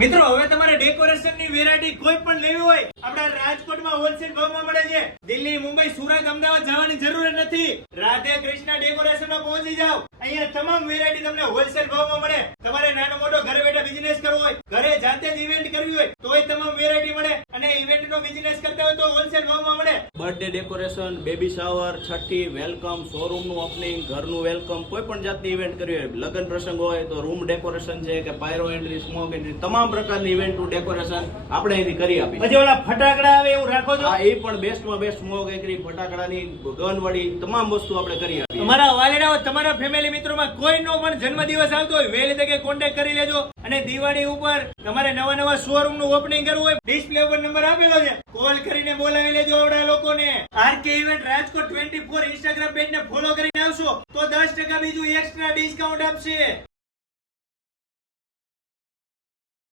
મિત્રો હવે તમારે ડેકોરેશન ની વેરાયટી કોઈ પણ લેવી હોય આપણા રાજકોટમાં હોલસેલ ભાવમાં મળે છે. દિલ્હી, મુંબઈ, સુરત, અમદાવાદ જવાની જરૂર નથી. રાધે કૃષ્ણ ડેકોરેશન માં પહોંચી જાઓ. અહીંયા તમામ વેરાયટી તમને હોલસેલ ભાવમાં મળે. તમારે નાનો મોટો ઘરે બેઠા બિઝનેસ કરવો હોય, ઘરે જાતે જ ઇવેન્ટ કરવી હોય તોય તમામ વેરાયટી મળે. અને ઇવેન્ટ નો બિઝનેસ કરતા હોય તો હોલસેલ ભાવમાં મળે. બર્થડે ડેકોરેશન, બેબી શાવર, છઠ્ઠી, વેલકમ, શોરૂમ નું ઓપનિંગ, ઘરનું વેલકમ, કોઈ પણ જાતની ઇવેન્ટ કરવી હોય, લગ્ન પ્રસંગ હોય તો રૂમ ડેકોરેશન છે કે પાયરો એન્ટ્રી, સ્મોક એન્ટ્રી, તમામ પ્રકારની ઇવેન્ટ નું ડેકોરેશન આપણે અહીંથી કરી આપીએ. પછી ઓલા ફટાકડા આવે એવું રાખો છો? હા, એ પણ બેસ્ટમાં બેસ્ટ સ્મોક એન્ટ્રી, ફટાકડાની ગન વાળી તમામ વસ્તુ આપણે કરી આપીએ. તમારા વાલીડાઓ, તમારા ફેમિલી મિત્રોમાં કોઈનો પણ જન્મદિવસ આવતો હોય વહેલી તકે કોન્ટેક્ટ કરી લેજો. અને દિવાળી ઉપર તમારે નવા શોરૂમ નું ઓપનિંગ કરવું હોય, ડિસ્પ્લે ઉપર નંબર આપેલો છે, કોલ કરીને બોલાવી લેજો આવડા લોકોને. RK event Rajkot 24 Instagram page ને ફોલો કરીને આવશો તો 10% બીજું એક્સ્ટ્રા ડિસ્કાઉન્ટ આપશે.